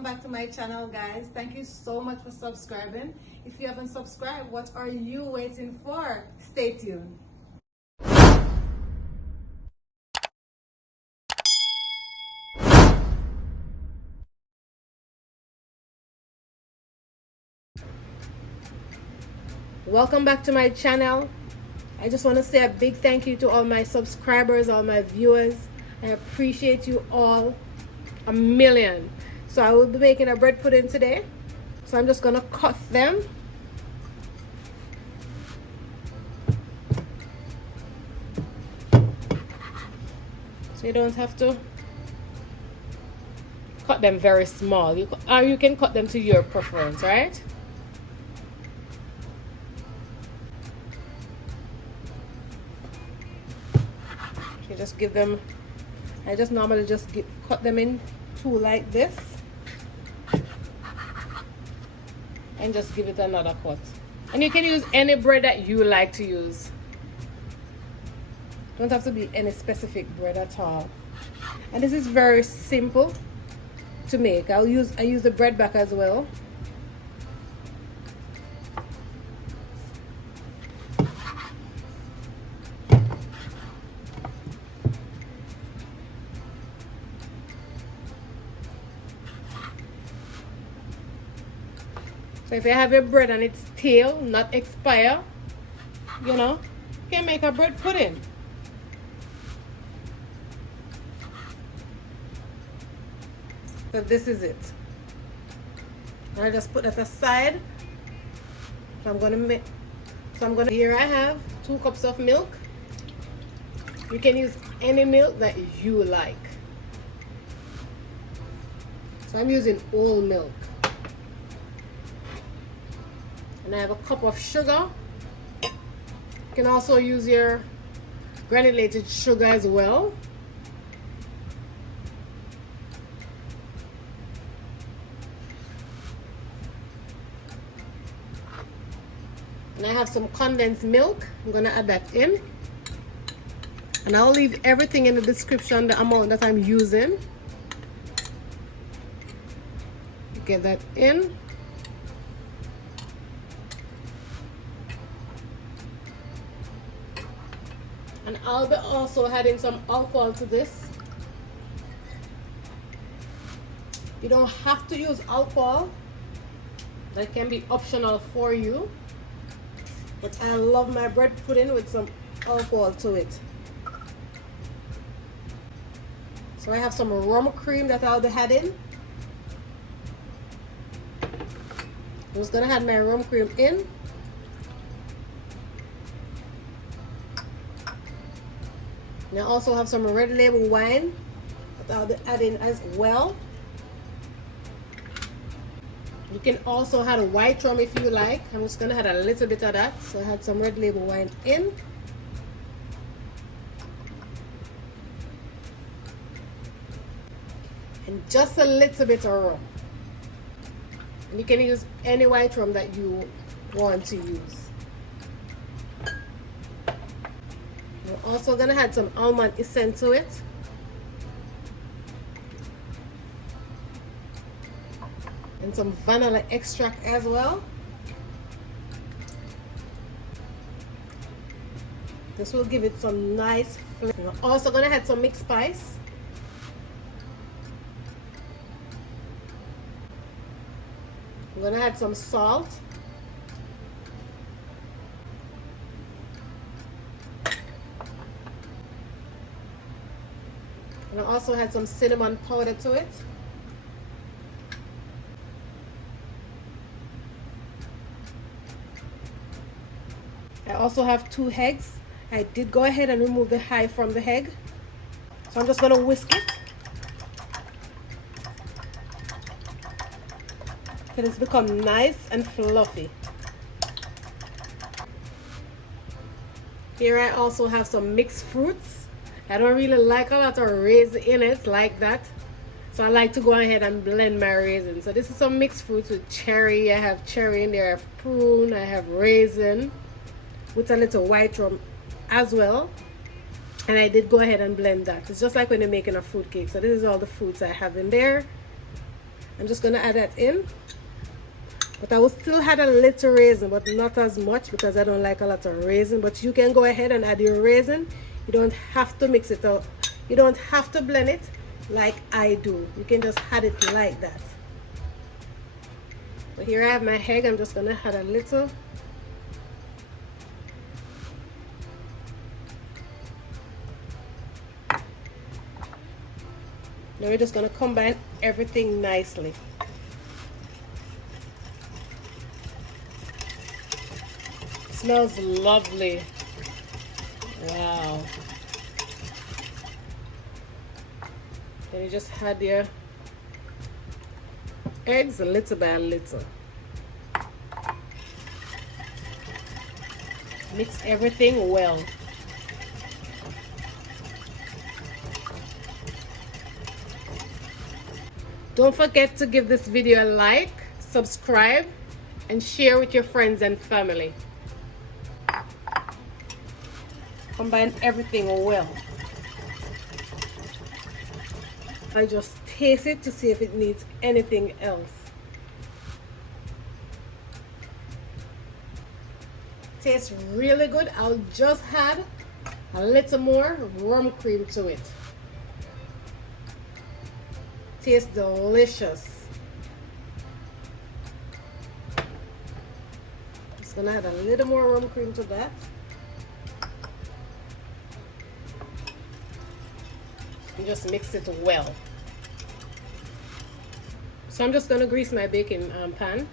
welcome back to my channel, guys. Thank you so much for subscribing. If you haven't subscribed, what are you waiting for? Stay tuned. Welcome back to my channel. I just want to say a big thank you to all my subscribers, all my viewers. I appreciate you all a million. So I will be making a bread pudding today. So I'm just gonna cut them. So you don't have to cut them very small. You can cut them to your preference, right? You just give them, I just normally just cut them in two like this and just give it another cut. And you can use any bread that you like to use. Don't have to be any specific bread at all. And this is very simple to make. I use the bread back as well. So if you have your bread and it's stale, not expire, you know, you can make a bread pudding. So this is it. I'll just put that aside. So I'm gonna here I have 2 cups of milk. You can use any milk that you like. So I'm using whole milk. And I have a cup of sugar. You can also use your granulated sugar as well. And I have some condensed milk. I'm gonna add that in. And I'll leave everything in the description, the amount that I'm using. Get that in. And I'll be also adding some alcohol to this. You don't have to use alcohol. That can be optional for you. But I love my bread pudding with some alcohol to it. So I have some rum cream that I'll be adding. I'm just gonna add my rum cream in. And I also have some red label wine that I'll be adding as well. You can also add a white rum if you like. I'm just gonna add a little bit of that. So I had some red label wine in. And just a little bit of rum. And you can use any white rum that you want to use. We're also gonna add some almond essence to it. And some vanilla extract as well. This will give it some nice flavor. We're also gonna add some mixed spice. I'm gonna add some salt. And I also had some cinnamon powder to it. I also have 2 eggs. I did go ahead and remove the yolk from the egg. So I'm just gonna whisk it. Till it's become nice and fluffy. Here I also have some mixed fruits. I don't really like a lot of raisins in it like that. So I like to go ahead and blend my raisins. So this is some mixed fruits with cherry. I have cherry in there, I have prune, I have raisin with a little white rum as well. And I did go ahead and blend that. It's just like when you're making a fruit cake. So this is all the fruits I have in there. I'm just gonna add that in. But I will still add a little raisin, but not as much because I don't like a lot of raisin. But you can go ahead and add your raisin. You don't have to mix it up. You don't have to blend it like I do. You can just add it like that. So here I have my egg. I'm just gonna add a little. Now we're just gonna combine everything nicely. Smells lovely. Wow. Then you just add your eggs little by little. Mix everything well. Don't forget to give this video a like, subscribe, and share with your friends and family. Combine everything well. I just taste it to see if it needs anything else. Tastes really good. I'll just add a little more rum cream to it. Tastes delicious. Just gonna add a little more rum cream to that. And just mix it well. So I'm just gonna grease my baking pan.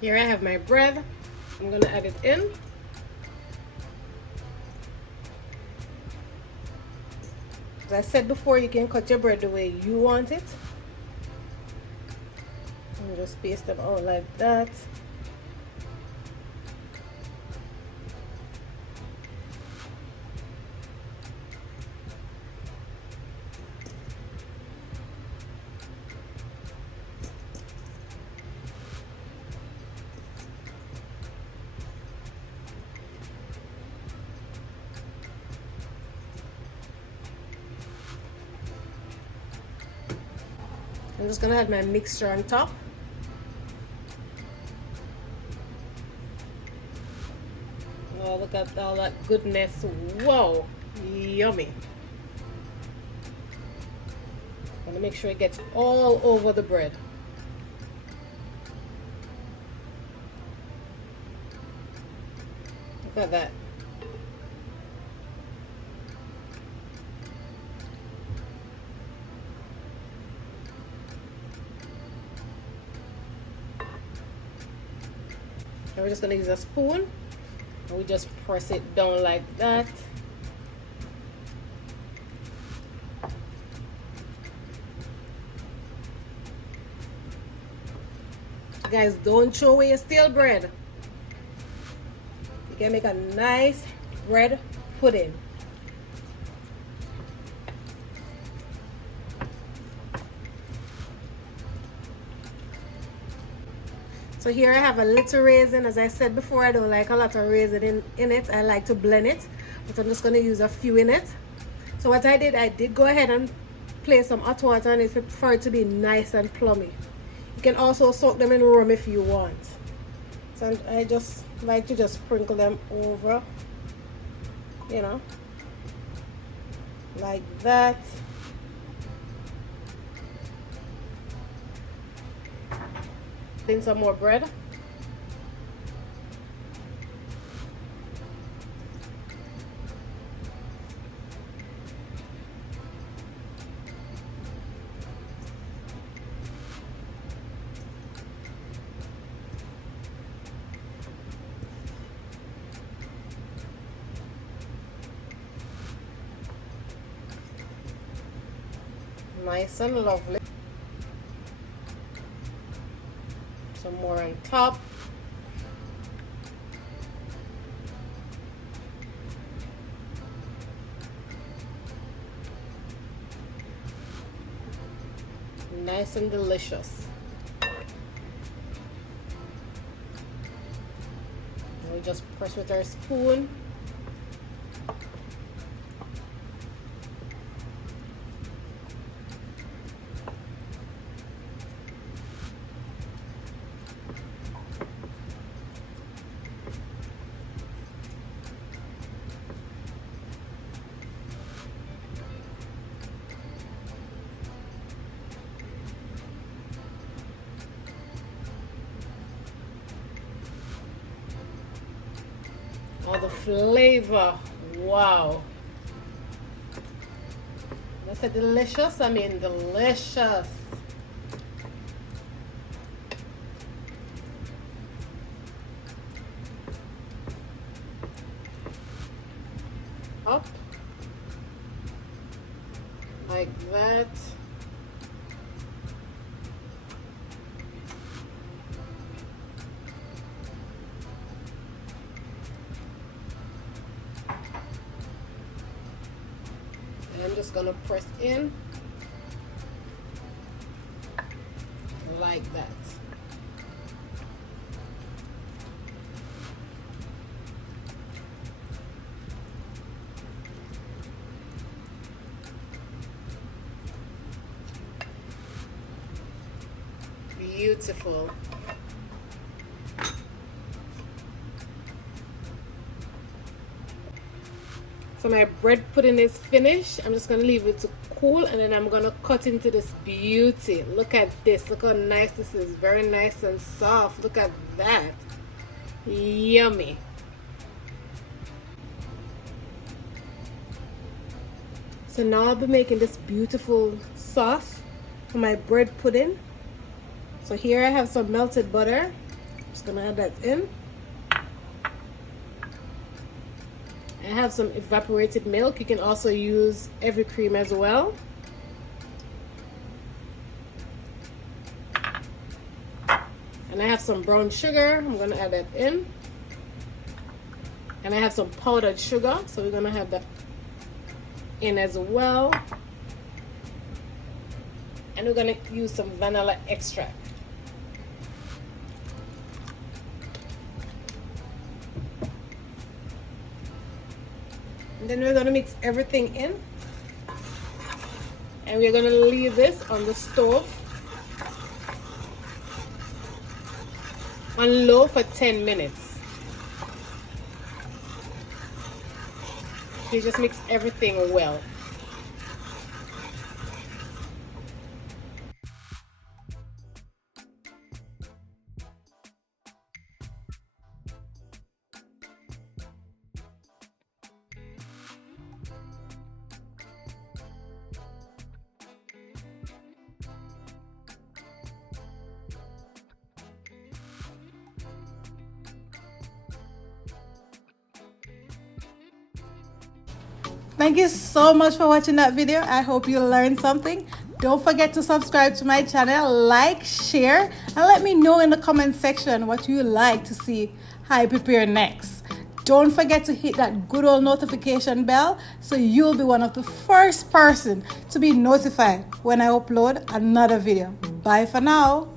Here I have my bread. I'm gonna add it in. As I said before, you can cut your bread the way you want it. And just paste them out like that. I'm just gonna add my mixture on top. Oh, look at all that goodness. Whoa, yummy. I'm gonna make sure it gets all over the bread. Look at that. And we're just gonna use a spoon and we just press it down like that. Guys, don't throw away your stale bread. You can make a nice bread pudding. So here I have a little raisin. As I said before, I don't like a lot of raisin in it. I like to blend it, but I'm just going to use a few in it. So what I did go ahead and place some hot water on it for it to be nice and plummy. You can also soak them in rum if you want. So I just like to just sprinkle them over, you know, like that. In some more bread. Nice and lovely. Some more on top. Nice and delicious. We just press with our spoon. Oh, the flavor, wow. That's a delicious, I mean delicious. Up, like that. I'm just gonna press in like that. Beautiful. So my bread pudding is finished. I'm just gonna leave it to cool, and then I'm gonna cut into this beauty. Look at this. Look how nice this is. Very nice and soft. Look at that. Yummy. So now I'll be making this beautiful sauce for my bread pudding. So here I have some melted butter. Just gonna add that in. I have some evaporated milk. You can also use heavy cream as well. And I have some brown sugar. I'm going to add that in. And I have some powdered sugar. So we're going to have that in as well. And we're going to use some vanilla extract. And then we're going to mix everything in, and we're going to leave this on the stove on low for 10 minutes. You just mix everything well. Thank you so much for watching that video. I hope you learned something. Don't forget to subscribe to my channel, like, share, and let me know in the comment section what you like to see I prepare next. Don't forget to hit that good old notification bell so you'll be one of the first person to be notified when I upload another video. Bye for now.